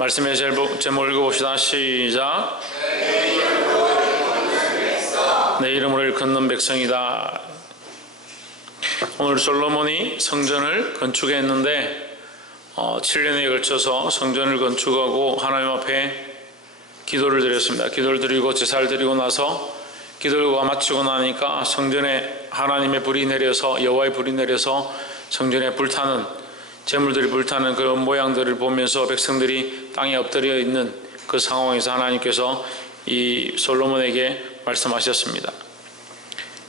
말씀의 제목 읽어봅시다. 시작. 내 이름으로 일컫는 백성이다. 오늘 솔로몬이 성전을 건축했는데 7년에 걸쳐서 성전을 건축하고 하나님 앞에 기도를 드렸습니다. 기도를 드리고 제사를 드리고 나서 기도가 마치고 나니까 성전에 하나님의 불이 내려서, 여호와의 불이 내려서 성전에 불타는, 제물들이 불타는 그런 모양들을 보면서 백성들이 땅에 엎드려 있는 그 상황에서 하나님께서 이 솔로몬에게 말씀하셨습니다.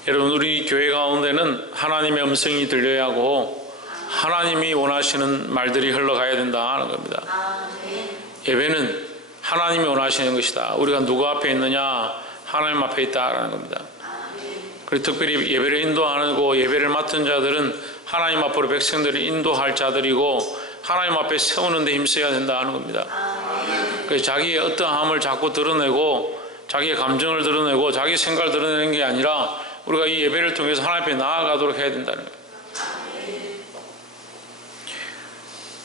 여러분, 우리 교회 가운데는 하나님의 음성이 들려야 하고 하나님이 원하시는 말들이 흘러가야 된다는 겁니다. 예배는 하나님이 원하시는 것이다. 우리가 누구 앞에 있느냐? 하나님 앞에 있다라는 겁니다. 그리고 특별히 예배를 인도하고 예배를 맡은 자들은 하나님 앞으로 백성들을 인도할 자들이고 하나님 앞에 세우는 데 힘써야 된다는 겁니다. 그래서 자기의 어떠함을 자꾸 드러내고 자기의 감정을 드러내고 자기 생각을 드러내는 게 아니라 우리가 이 예배를 통해서 하나님 앞에 나아가도록 해야 된다는 거예요.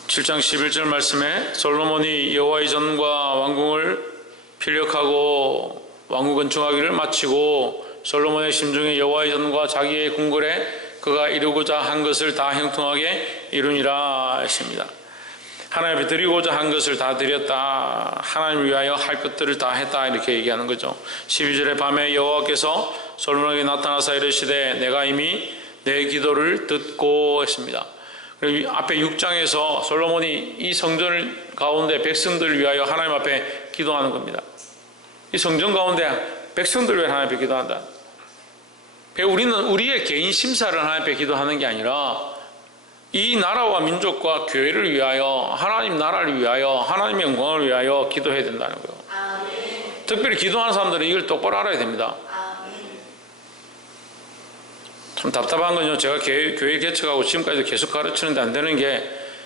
7장 11절 말씀에 솔로몬이 여호와의 전과 왕궁을 필력하고 왕궁 건축하기를 마치고 솔로몬의 심중에 여호와의 전과 자기의 궁궐에 그가 이루고자 한 것을 다 형통하게 이루니라 했습니다. 하나님 앞에 드리고자 한 것을 다 드렸다. 하나님을 위하여 할 것들을 다 했다. 이렇게 얘기하는 거죠. 12절에 밤에 여호와께서 솔로몬에게 나타나사 이르시되 내가 이미 내 기도를 듣고 했습니다. 그리고 앞에 6장에서 솔로몬이 이 성전 가운데 백성들을 위하여 하나님 앞에 기도하는 겁니다. 이 성전 가운데 백성들을 위해 하나님 앞에 기도한다. 우리는 우리의 개인 심사를 하나님 앞에 기도하는 게 아니라 이 나라와 민족과 교회를 위하여, 하나님 나라를 위하여, 하나님의 영광을 위하여 기도해야 된다는 거예요. 특별히 기도하는 사람들은 이걸 똑바로 알아야 됩니다. 참 답답한 건요, 제가 교회 개척하고 지금까지도 계속 가르치는데 안 되는 게,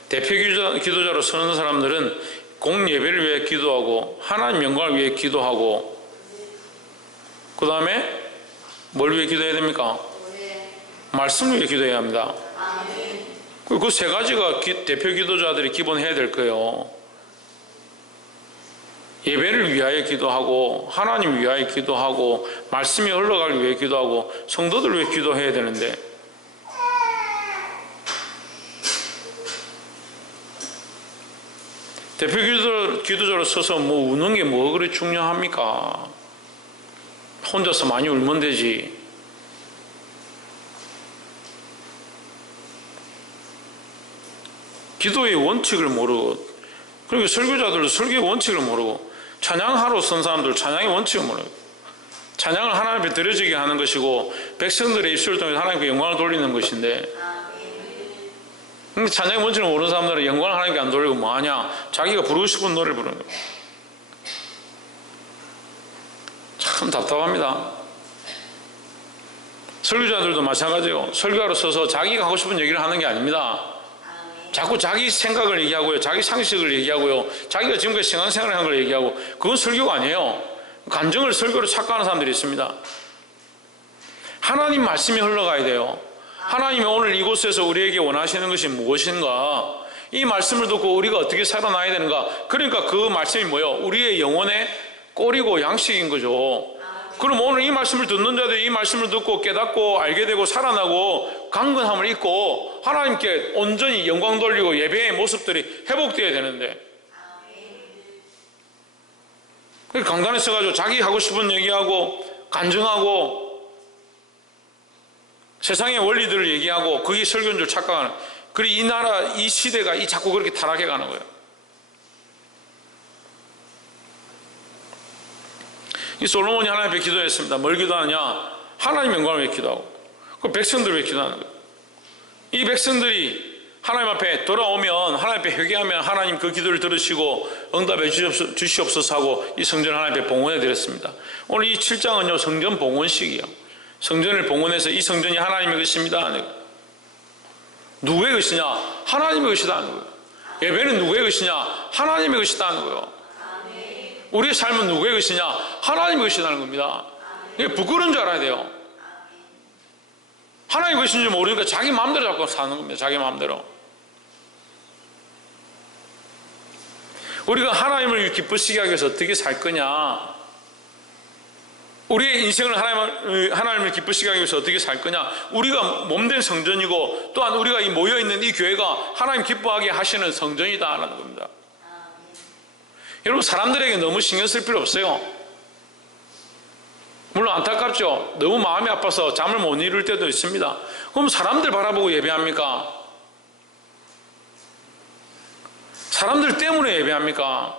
대표 기도자로 서는 사람들은 공예배를 위해 기도하고 하나님 영광을 위해 기도하고 그 다음에 뭘 위해 기도해야 됩니까? 말씀을 위해 기도해야 합니다. 그 세 가지가 대표 기도자들이 기본 해야 될 거예요. 예배를 위하여 기도하고 하나님 위하여 기도하고 말씀이 흘러가기 위해 기도하고 성도들 위해 기도해야 되는데, 대표 기도자로 서서 뭐 우는 게 뭐 그리 중요합니까? 혼자서 많이 울면 되지. 기도의 원칙을 모르고, 그리고 설교자들도 설교의 원칙을 모르고, 찬양하러 선 사람들 찬양의 원칙을 모르고, 찬양을 하나님 앞에 드려지게 하는 것이고 백성들의 입술을 통해서 하나님께 영광을 돌리는 것인데, 근데 찬양의 원칙을 모르는 사람들은 영광을 하나님께 안 돌리고 뭐하냐? 자기가 부르고 싶은 노래를 부르는 거예요. 참 답답합니다. 설교자들도 마찬가지예요. 설교하러 서서 자기가 하고 싶은 얘기를 하는 게 아닙니다. 자꾸 자기 생각을 얘기하고요, 자기 상식을 얘기하고요, 자기가 지금까지 신앙생활을 한 걸 얘기하고, 그건 설교가 아니에요. 감정을 설교로 착각하는 사람들이 있습니다. 하나님 말씀이 흘러가야 돼요. 하나님이 오늘 이곳에서 우리에게 원하시는 것이 무엇인가, 이 말씀을 듣고 우리가 어떻게 살아나야 되는가. 그러니까 그 말씀이 뭐예요? 우리의 영혼의 꼴이고 양식인 거죠. 그럼 오늘 이 말씀을 듣는 자들이 이 말씀을 듣고 깨닫고 알게 되고 살아나고 강건함을 입고 하나님께 온전히 영광 돌리고 예배의 모습들이 회복되어야 되는데, 강단에 서가지고 자기 하고 싶은 얘기하고 간증하고 세상의 원리들을 얘기하고 그게 설교인 줄 착각하는, 그리고 이 나라 이 시대가 자꾸 그렇게 타락해 가는 거예요. 이 솔로몬이 하나님 앞에 기도했습니다. 뭘 기도하냐? 하나님 영광을 위해 기도하고 그 백성들을 위해 기도하는 거예요. 이 백성들이 하나님 앞에 돌아오면, 하나님 앞에 회개하면 하나님 그 기도를 들으시고 응답해 주시옵소서 하고 이 성전을 하나님 앞에 봉헌해 드렸습니다. 오늘 이 7장은요 성전 봉헌식이에요. 성전을 봉헌해서 이 성전이 하나님의 것입니다. 누구의 것이냐? 하나님의 것이다 하는 거예요. 예배는 누구의 것이냐? 하나님의 것이다 하는 거예요. 우리의 삶은 누구의 것이냐? 하나님의 것이라는 겁니다. 이게 부끄러운 줄 알아야 돼요. 하나님의 것인지 모르니까 자기 마음대로 자꾸 사는 겁니다. 자기 마음대로. 우리가 하나님을 기쁘시게 하기 위해서 어떻게 살 거냐? 우리의 인생을 하나님을 기쁘시게 하기 위해서 어떻게 살 거냐? 우리가 몸된 성전이고 또한 우리가 모여있는 이 교회가 하나님 기뻐하게 하시는 성전이다라는 겁니다. 여러분, 사람들에게 너무 신경 쓸 필요 없어요. 물론 안타깝죠. 너무 마음이 아파서 잠을 못 이룰 때도 있습니다. 그럼 사람들 바라보고 예배합니까? 사람들 때문에 예배합니까?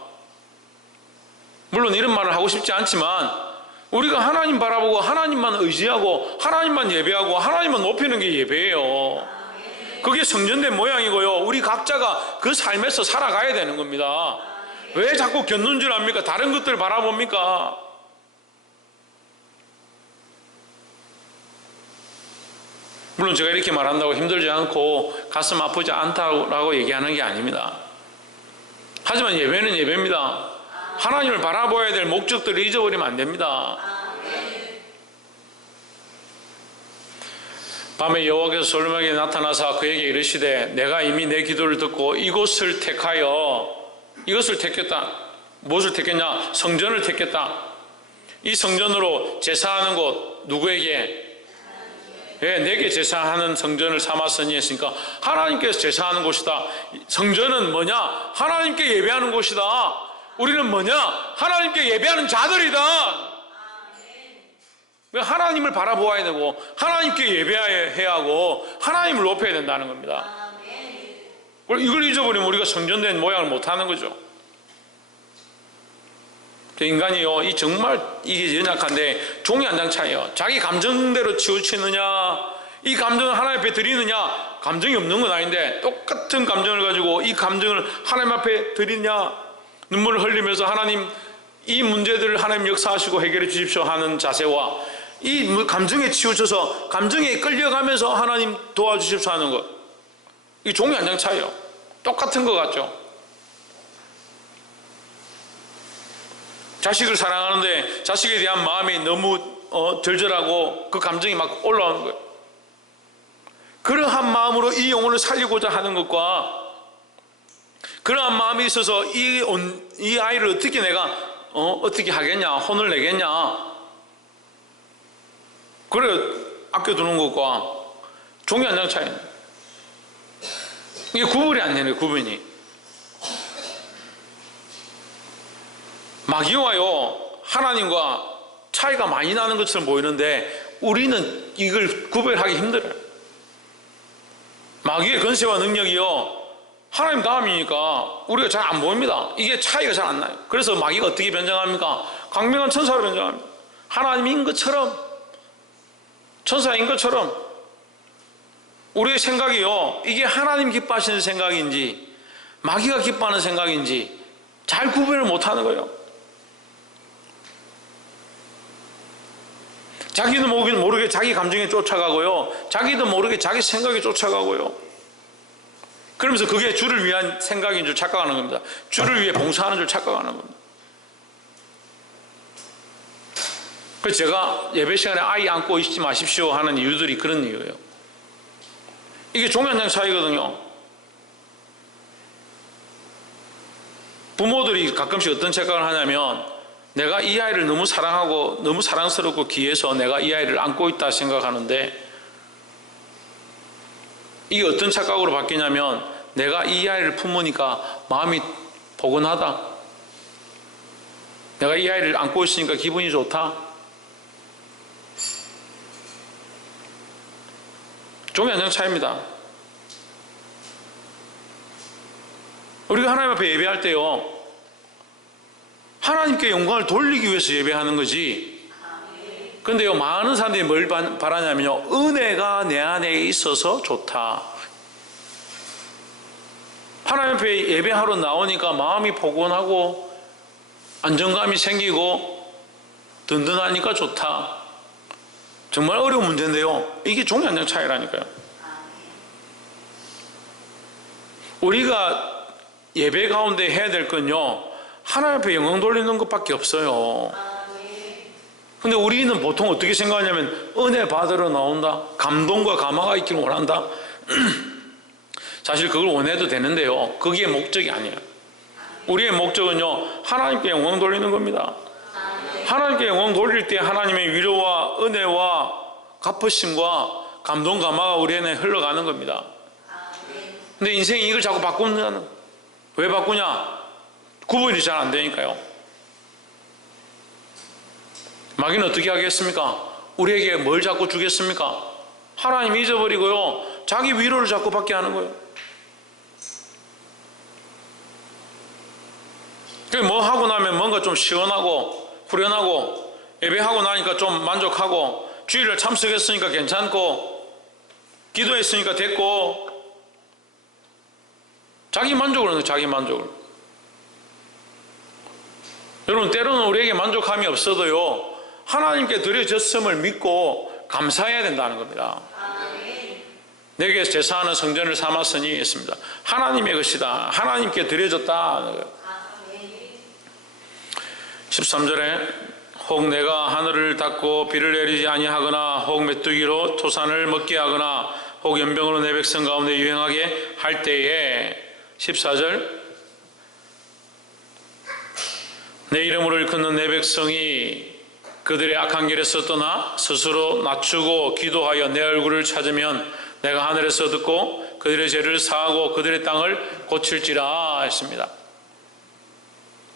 물론 이런 말을 하고 싶지 않지만 우리가 하나님 바라보고 하나님만 의지하고 하나님만 예배하고 하나님만 높이는 게 예배예요. 그게 성전된 모양이고요. 우리 각자가 그 삶에서 살아가야 되는 겁니다. 왜 자꾸 곁눈질 합니까? 다른 것들 바라봅니까? 물론 제가 이렇게 말한다고 힘들지 않고 가슴 아프지 않다고 얘기하는 게 아닙니다. 하지만 예배는 예배입니다. 하나님을 바라봐야 될 목적들을 잊어버리면 안 됩니다. 밤에 여호와께서 솔로몬에게 나타나사 그에게 이르시되 내가 이미 내 기도를 듣고 이곳을 택하여 이것을 택했다. 무엇을 택했냐? 성전을 택했다. 이 성전으로 제사하는 곳 누구에게? 예, 내게 제사하는 성전을 삼았으니 했으니까 하나님께서 제사하는 곳이다. 성전은 뭐냐? 하나님께 예배하는 곳이다. 우리는 뭐냐? 하나님께 예배하는 자들이다. 하나님을 바라보아야 되고 하나님께 예배해야 하고 하나님을 높여야 된다는 겁니다. 이걸 잊어버리면 우리가 성전된 모양을 못하는 거죠. 인간이요, 이 정말 이게 연약한데 종이 한 장 차이에요. 자기 감정대로 치우치느냐, 이 감정을 하나님 앞에 드리느냐. 감정이 없는 건 아닌데 똑같은 감정을 가지고 이 감정을 하나님 앞에 드리냐, 눈물을 흘리면서 하나님 이 문제들을 하나님 역사하시고 해결해 주십시오 하는 자세와 이 감정에 치우쳐서 감정에 끌려가면서 하나님 도와주십시오 하는 것, 이 종이 한 장 차이에요. 똑같은 것 같죠. 자식을 사랑하는데 자식에 대한 마음이 너무 절절하고 그 감정이 막 올라오는 거예요. 그러한 마음으로 이 영혼을 살리고자 하는 것과 그러한 마음이 있어서 이 아이를 어떻게 내가 어떻게 하겠냐, 혼을 내겠냐, 그래 아껴두는 것과 종이 한 장 차이는 이게 구분이 안 되네요. 구분이. 마귀와요 하나님과 차이가 많이 나는 것처럼 보이는데 우리는 이걸 구별하기 힘들어요. 마귀의 권세와 능력이요 하나님 다음이니까 우리가 잘 안 보입니다. 이게 차이가 잘 안 나요. 그래서 마귀가 어떻게 변장합니까? 강명한 천사로 변장합니다. 하나님인 것처럼, 천사인 것처럼. 우리의 생각이요 이게 하나님 기뻐하시는 생각인지 마귀가 기뻐하는 생각인지 잘 구별을 못하는 거예요. 자기도 모르게 자기 감정에 쫓아가고요, 자기도 모르게 자기 생각에 쫓아가고요. 그러면서 그게 주를 위한 생각인 줄 착각하는 겁니다. 주를 위해 봉사하는 줄 착각하는 겁니다. 그래서 제가 예배 시간에 아이 안고 있지 마십시오 하는 이유들이 그런 이유예요. 이게 종이 한 장 차이거든요. 부모들이 가끔씩 어떤 착각을 하냐면 내가 이 아이를 너무 사랑하고 너무 사랑스럽고 귀해서 내가 이 아이를 안고 있다 생각하는데 이게 어떤 착각으로 바뀌냐면 내가 이 아이를 품으니까 마음이 포근하다, 내가 이 아이를 안고 있으니까 기분이 좋다. 종이 한 장 차이입니다. 우리가 하나님 앞에 예배할 때요 하나님께 영광을 돌리기 위해서 예배하는 거지. 그런데요 많은 사람들이 뭘 바라냐면요 은혜가 내 안에 있어서 좋다. 하나님 앞에 예배하러 나오니까 마음이 포근하고 안정감이 생기고 든든하니까 좋다. 정말 어려운 문제인데요 이게 종이 한 장 차이라니까요. 우리가 예배 가운데 해야 될 건요 하나님 앞에 영광 돌리는 것밖에 없어요. 근데 우리는 보통 어떻게 생각하냐면 은혜 받으러 나온다, 감동과 감화가 있길 원한다. 사실 그걸 원해도 되는데요 그게 목적이 아니에요. 우리의 목적은요, 하나님께 영광 돌리는 겁니다. 하나님께 영광 돌릴 때 하나님의 위로와 은혜와 갚으심과 감동 감화가 우리 안에 흘러가는 겁니다. 근데 인생이 이걸 자꾸 바꾼다는, 왜 바꾸냐? 구분이 잘 안 되니까요. 마귀는 어떻게 하겠습니까? 우리에게 뭘 자꾸 주겠습니까? 하나님 잊어버리고요, 자기 위로를 자꾸 받게 하는 거예요. 뭐 하고 나면 뭔가 좀 시원하고 후련하고, 예배하고 나니까 좀 만족하고, 주일을 참석했으니까 괜찮고, 기도했으니까 됐고, 자기 만족을 하는 거예요. 자기 만족을. 여러분, 때로는 우리에게 만족함이 없어도요, 하나님께 드려졌음을 믿고 감사해야 된다는 겁니다. 내게 제사하는 성전을 삼았으니 했습니다. 하나님의 것이다. 하나님께 드려졌다. 13절에 혹 내가 하늘을 닫고 비를 내리지 아니하거나 혹 메뚜기로 토산을 먹게 하거나 혹 연병으로 내 백성 가운데 유행하게 할 때에 14절 내 이름으로 일컫는 내 백성이 그들의 악한 길에서 떠나 스스로 낮추고 기도하여 내 얼굴을 찾으면 내가 하늘에서 듣고 그들의 죄를 사하고 그들의 땅을 고칠지라 했습니다.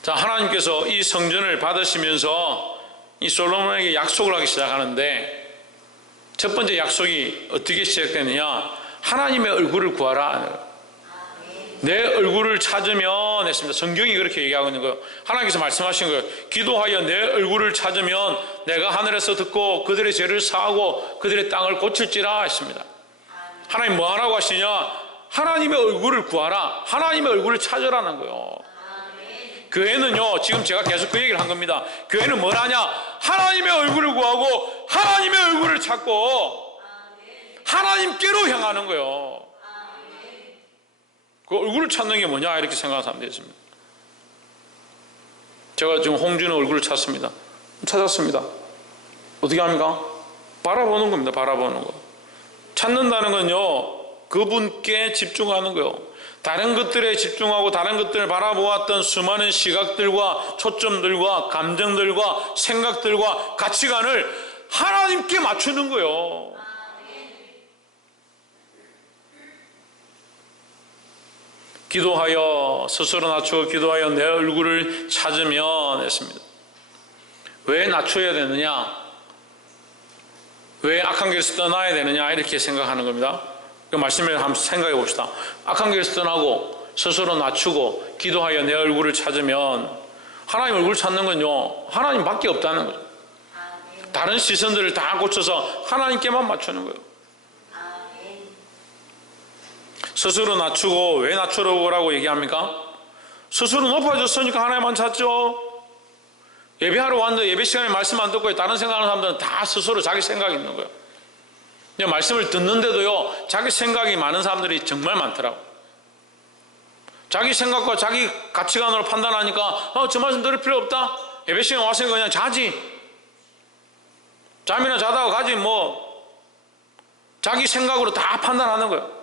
자, 하나님께서 이 성전을 받으시면서 이 솔로몬에게 약속을 하기 시작하는데, 첫 번째 약속이 어떻게 시작되느냐? 하나님의 얼굴을 구하라. 내 얼굴을 찾으면 했습니다. 성경이 그렇게 얘기하고 있는 거예요. 하나님께서 말씀하신 거예요. 기도하여 내 얼굴을 찾으면 내가 하늘에서 듣고 그들의 죄를 사하고 그들의 땅을 고칠지라 했습니다. 하나님 뭐 하라고 하시냐? 하나님의 얼굴을 구하라. 하나님의 얼굴을 찾으라는 거예요. 교회는요, 지금 제가 계속 그 얘기를 한 겁니다. 교회는 뭘 하냐? 하나님의 얼굴을 구하고 하나님의 얼굴을 찾고 하나님께로 향하는 거예요. 그 얼굴을 찾는 게 뭐냐? 이렇게 생각하는 사람들이 있습니다. 제가 지금 홍준의 얼굴을 찾습니다. 찾았습니다. 어떻게 합니까? 바라보는 겁니다. 바라보는 거. 찾는다는 건요, 그분께 집중하는 거예요. 다른 것들에 집중하고 다른 것들을 바라보았던 수많은 시각들과 초점들과 감정들과 생각들과 가치관을 하나님께 맞추는 거예요. 기도하여 스스로 낮추어 기도하여 내 얼굴을 찾으면 했습니다. 왜 낮춰야 되느냐? 왜 악한 길에서 떠나야 되느냐? 이렇게 생각하는 겁니다. 그 말씀을 한번 생각해 봅시다. 악한 길에서 떠나고 스스로 낮추고 기도하여 내 얼굴을 찾으면, 하나님 얼굴을 찾는 건요, 하나님밖에 없다는 거죠. 다른 시선들을 다 고쳐서 하나님께만 맞추는 거예요. 스스로 낮추고, 왜 낮추라고 얘기합니까? 스스로 높아졌으니까 하나님만 찾죠. 예배하러 왔는데 예배 시간에 말씀 안 듣고 다른 생각하는 사람들은 다 스스로 자기 생각이 있는 거예요. 말씀을 듣는데도요, 자기 생각이 많은 사람들이 정말 많더라고요. 자기 생각과 자기 가치관으로 판단하니까 저 말씀 들을 필요 없다. 예배 시간에 왔으니까 그냥 자지. 잠이나 자다가 가지 뭐. 자기 생각으로 다 판단하는 거예요.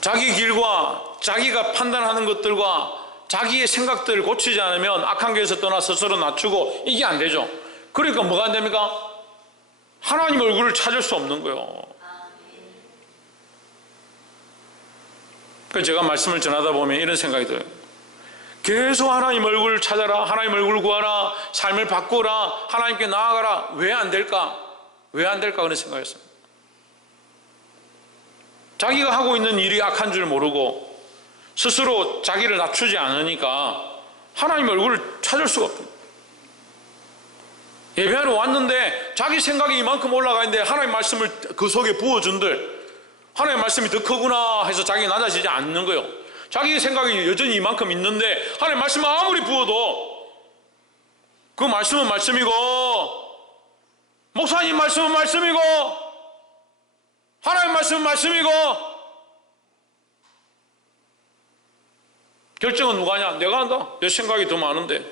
자기 길과 자기가 판단하는 것들과 자기의 생각들을 고치지 않으면 악한 길에서 떠나 스스로 낮추고 이게 안 되죠. 그러니까 뭐가 안 됩니까? 하나님 얼굴을 찾을 수 없는 거예요. 그래서 제가 말씀을 전하다 보면 이런 생각이 들어요. 계속 하나님 얼굴을 찾아라, 하나님 얼굴을 구하라, 삶을 바꾸라, 하나님께 나아가라. 왜 안 될까? 왜 안 될까? 그런 생각이었어요. 자기가 하고 있는 일이 악한 줄 모르고 스스로 자기를 낮추지 않으니까 하나님 얼굴을 찾을 수가 없어요. 예배하러 왔는데 자기 생각이 이만큼 올라가 있는데 하나님 말씀을 그 속에 부어준들, 하나님 말씀이 더 크구나 해서 자기가 낮아지지 않는 거예요. 자기 생각이 여전히 이만큼 있는데 하나님 말씀을 아무리 부어도 그 말씀은 말씀이고, 목사님 말씀은 말씀이고, 하나님 말씀은 말씀이고, 결정은 누가 하냐? 내가 한다. 내 생각이 더 많은데,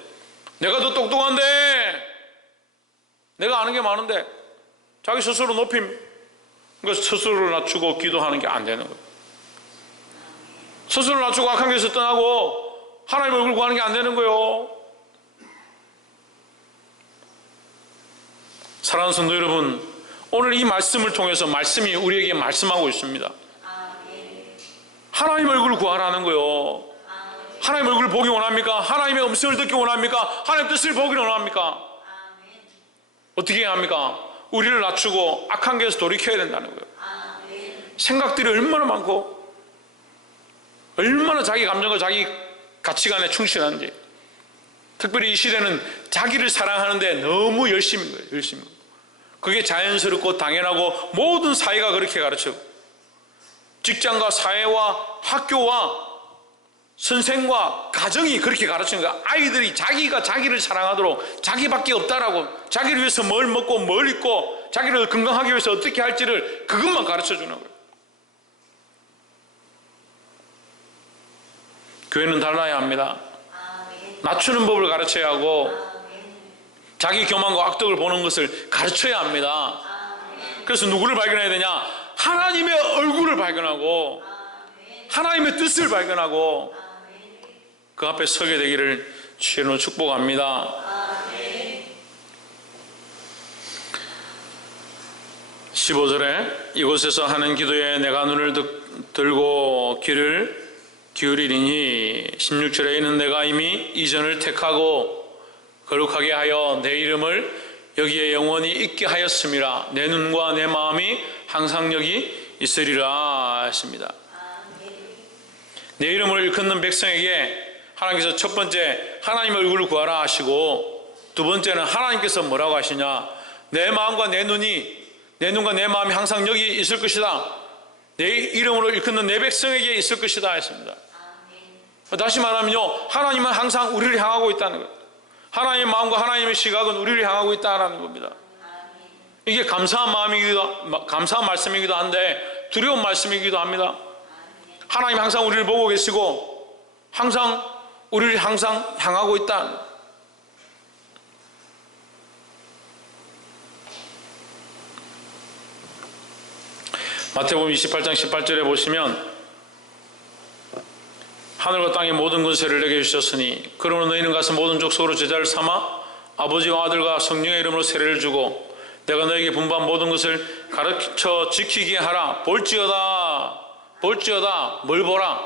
내가 더 똑똑한데, 내가 아는 게 많은데, 자기 스스로 높임, 그러니까 스스로를 낮추고 기도하는 게 안 되는 거예요. 스스로 낮추고 악한 길에서 떠나고 하나님 얼굴 구하는 게 안 되는 거예요. 사랑하는 성도 여러분, 오늘 이 말씀을 통해서 말씀이 우리에게 말씀하고 있습니다. 하나님 얼굴을 구하라는 거예요. 하나님 얼굴을 보기 원합니까? 하나님의 음성을 듣기 원합니까? 하나님의 뜻을 보기를 원합니까? 어떻게 해야 합니까? 우리를 낮추고 악한 길에서 돌이켜야 된다는 거예요. 생각들이 얼마나 많고 얼마나 자기 감정과 자기 가치관에 충실한지, 특별히 이 시대는 자기를 사랑하는데 너무 열심인 거예요. 열심히. 그게 자연스럽고 당연하고 모든 사회가 그렇게 가르치고, 직장과 사회와 학교와 선생과 가정이 그렇게 가르치는 거야. 아이들이 자기가 자기를 사랑하도록, 자기밖에 없다라고, 자기를 위해서 뭘 먹고 뭘 입고 자기를 건강하기 위해서 어떻게 할지를 그것만 가르쳐주는 거예요. 교회는 달라야 합니다. 낮추는 법을 가르쳐야 하고 자기 교만과 악덕을 보는 것을 가르쳐야 합니다. 그래서 누구를 발견해야 되냐? 하나님의 얼굴을 발견하고 하나님의 뜻을 발견하고 그 앞에 서게 되기를 주님으로 축복합니다. 15절에 이곳에서 하는 기도에 내가 눈을 들고 귀를 기울이리니, 16절에 이는 내가 이미 이전을 택하고 거룩하게 하여 내 이름을 여기에 영원히 있게 하였음이라. 내 눈과 내 마음이 항상 여기 있으리라 했습니다. 내 이름을 일컫는 백성에게 하나님께서 첫 번째 하나님의 얼굴을 구하라 하시고, 두 번째는 하나님께서 뭐라고 하시냐? 내 마음과 내 눈과 내 마음이 항상 여기 있을 것이다. 내 이름으로 일컫는 내 백성에게 있을 것이다 했습니다. 다시 말하면요, 하나님은 항상 우리를 향하고 있다는 거예요. 하나님의 마음과 하나님의 시각은 우리를 향하고 있다는 겁니다. 이게 감사한 말씀이기도 한데 두려운 말씀이기도 합니다. 하나님 항상 우리를 보고 계시고 항상 우리를 항상 향하고 있다. 마태복음 28장 18절에 보시면, 하늘과 땅의 모든 권세를 내게 주셨으니 그러므로 너희는 가서 모든 족속으로 제자를 삼아 아버지와 아들과 성령의 이름으로 세례를 주고 내가 너에게 분부한 모든 것을 가르쳐 지키게 하라. 볼지어다 뭘 보라?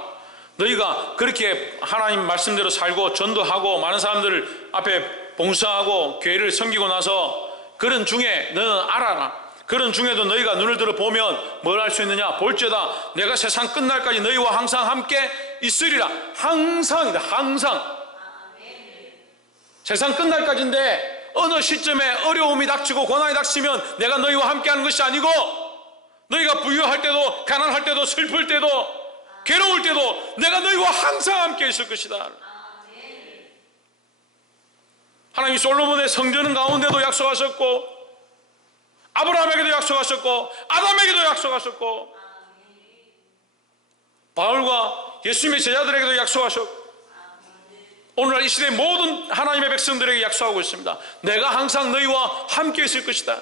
너희가 그렇게 하나님 말씀대로 살고 전도하고 많은 사람들 앞에 봉사하고 교회를 섬기고 나서 그런 중에 너는 알아라. 그런 중에도 너희가 눈을 들어 보면 뭘 할 수 있느냐? 볼지어다 내가 세상 끝날까지 너희와 항상 함께 있으리라. 항상이다. 항상. 세상 끝날까지인데 어느 시점에 어려움이 닥치고 고난이 닥치면 내가 너희와 함께하는 것이 아니고, 너희가 부유할 때도 가난할 때도 슬플 때도 괴로울 때도 내가 너희와 항상 함께 있을 것이다. 하나님이 솔로몬의 성전 가운데도 약속하셨고 아브라함에게도 약속하셨고 아담에게도 약속하셨고 바울과 예수님의 제자들에게도 약속하셨고 오늘날 이 시대의 모든 하나님의 백성들에게 약속하고 있습니다. 내가 항상 너희와 함께 있을 것이다.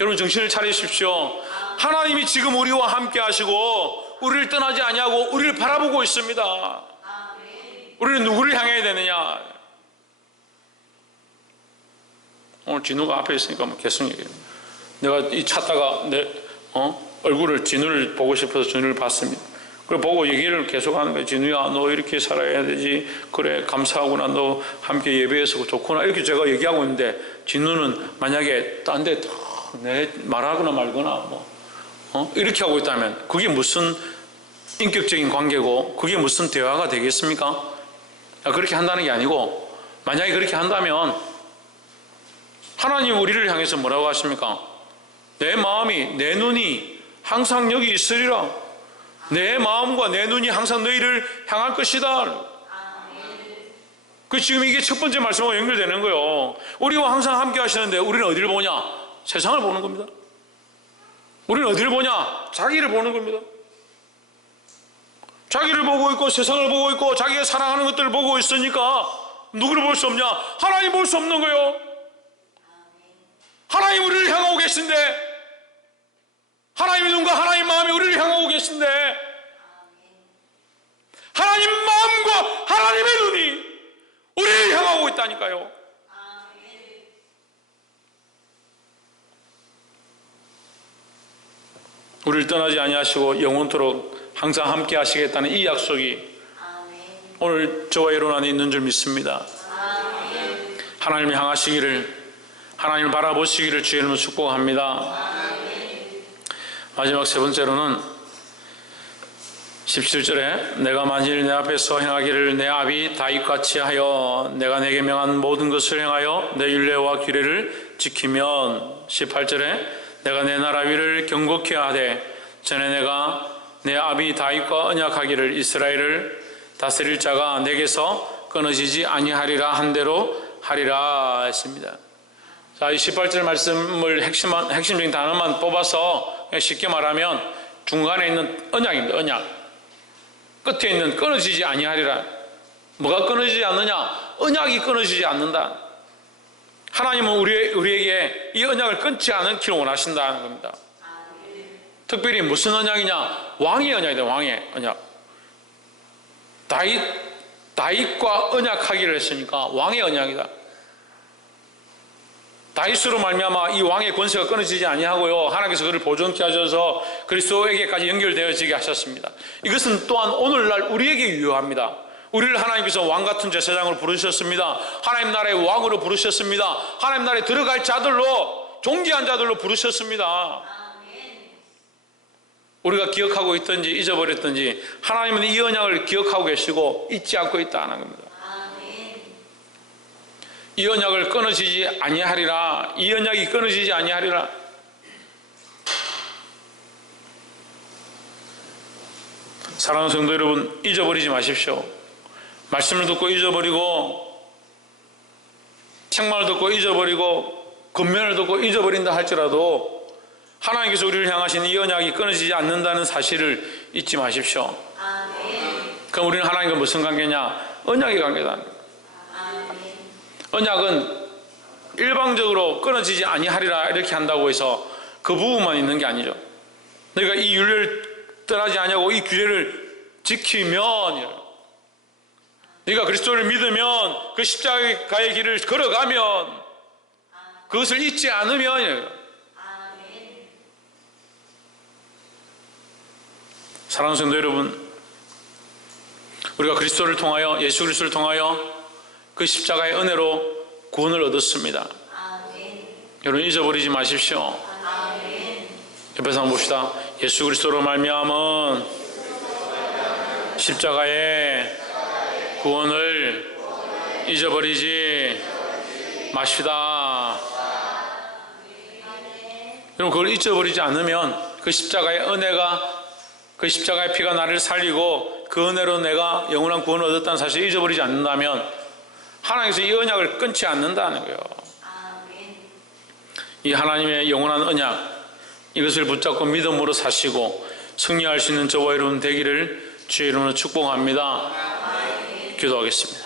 여러분 정신을 차리십시오. 하나님이 지금 우리와 함께 하시고 우리를 떠나지 아니하고 우리를 바라보고 있습니다. 우리는 누구를 향해야 되느냐? 오늘 진우가 앞에 있으니까 뭐 계속 얘기해요. 내가 이 찾다가 내 얼굴을 진우를 보고 싶어서 진우를 봤습니다. 그래 보고 얘기를 계속 하는 거예요. 진우야 너 이렇게 살아야 되지. 그래 감사하구나. 너 함께 예배해서 좋구나. 이렇게 제가 얘기하고 있는데 진우는 만약에 딴 데 내 말하거나 말거나 이렇게 하고 있다면 그게 무슨 인격적인 관계고 그게 무슨 대화가 되겠습니까? 그렇게 한다는 게 아니고, 만약에 그렇게 한다면 하나님 우리를 향해서 뭐라고 하십니까? 내 마음이 내 눈이 항상 여기 있으리라. 내 마음과 내 눈이 항상 너희를 향할 것이다. 지금 이게 첫 번째 말씀하고 연결되는 거예요. 우리와 항상 함께 하시는데 우리는 어디를 보냐? 세상을 보는 겁니다. 우리는 어디를 보냐? 자기를 보는 겁니다. 자기를 보고 있고 세상을 보고 있고 자기가 사랑하는 것들을 보고 있으니까 누구를 볼 수 없냐? 하나님 볼 수 없는 거예요. 하나님 우리를 향하고 계신데, 하나님의 눈과 하나님의 마음이 우리를 향하고 계신데 있다니까요. 우리를 떠나지 아니하시고 영원토록 항상 함께 하시겠다는 이 약속이 오늘 저와 여러분 안에 있는 줄 믿습니다. 하나님을 향하시기를, 하나님을 바라보시기를 주의 이름으로 축복합니다. 마지막 세 번째로는 17절에 내가 만일 내 앞에서 행하기를 내 아비 다윗같이 하여 내가 내게 명한 모든 것을 행하여 내 율례와 규례를 지키면 18절에 내가 내 나라 위를 경고케 하되 전에 내가 내 아비 다윗과 언약하기를 이스라엘을 다스릴 자가 내게서 끊어지지 아니하리라 한 대로 하리라 했습니다. 자, 이 18절 말씀을 핵심적인 단어만 뽑아서 쉽게 말하면 중간에 있는 언약입니다. 언약. 끝에 있는 끊어지지 아니하리라. 뭐가 끊어지지 않느냐? 언약이 끊어지지 않는다. 하나님은 우리에게 이 언약을 끊지 않기를 원하신다는 겁니다. 특별히 무슨 언약이냐? 왕의 언약이다. 왕의 언약. 다윗과 언약하기를 했으니까 왕의 언약이다. 다윗으로 말미암아 이 왕의 권세가 끊어지지 아니하고요, 하나님께서 그를 보존케 하셔서 그리스도에게까지 연결되어지게 하셨습니다. 이것은 또한 오늘날 우리에게 유효합니다. 우리를 하나님께서 왕같은 제사장으로 부르셨습니다. 하나님 나라의 왕으로 부르셨습니다. 하나님 나라에 들어갈 자들로, 존귀한 자들로 부르셨습니다. 우리가 기억하고 있든지 잊어버렸든지 하나님은 이 언약을 기억하고 계시고 잊지 않고 있다는 겁니다. 이 언약을 끊어지지 아니하리라. 이 언약이 끊어지지 아니하리라. 사랑하는 성도 여러분, 잊어버리지 마십시오. 말씀을 듣고 잊어버리고, 책망을 듣고 잊어버리고, 권면을 듣고 잊어버린다 할지라도 하나님께서 우리를 향하신 이 언약이 끊어지지 않는다는 사실을 잊지 마십시오. 그럼 우리는 하나님과 무슨 관계냐? 언약의 관계다. 언약은 일방적으로 끊어지지 아니하리라 이렇게 한다고 해서 그 부분만 있는 게 아니죠. 그러니까 이 율례를 떠나지 아니하고 이 규례를 지키면, 네가 그리스도를 믿으면, 그 십자가의 길을 걸어가면, 그것을 잊지 않으면, 사랑하는 성도 여러분, 우리가 그리스도를 통하여, 예수 그리스도를 통하여 그 십자가의 은혜로 구원을 얻었습니다. 여러분 잊어버리지 마십시오. 옆에서 한번 봅시다. 예수 그리스도로 말미암은 십자가의 구원을 잊어버리지 마시다. 여러분 그걸 잊어버리지 않으면 그 십자가의 은혜가, 그 십자가의 피가 나를 살리고 그 은혜로 내가 영원한 구원을 얻었다는 사실을 잊어버리지 않는다면 하나님께서 이 언약을 끊지 않는다는 거예요. 이 하나님의 영원한 언약, 이것을 붙잡고 믿음으로 사시고 승리할 수 있는 저와 여러분 되기를 주의 이름으로 축복합니다. 기도하겠습니다.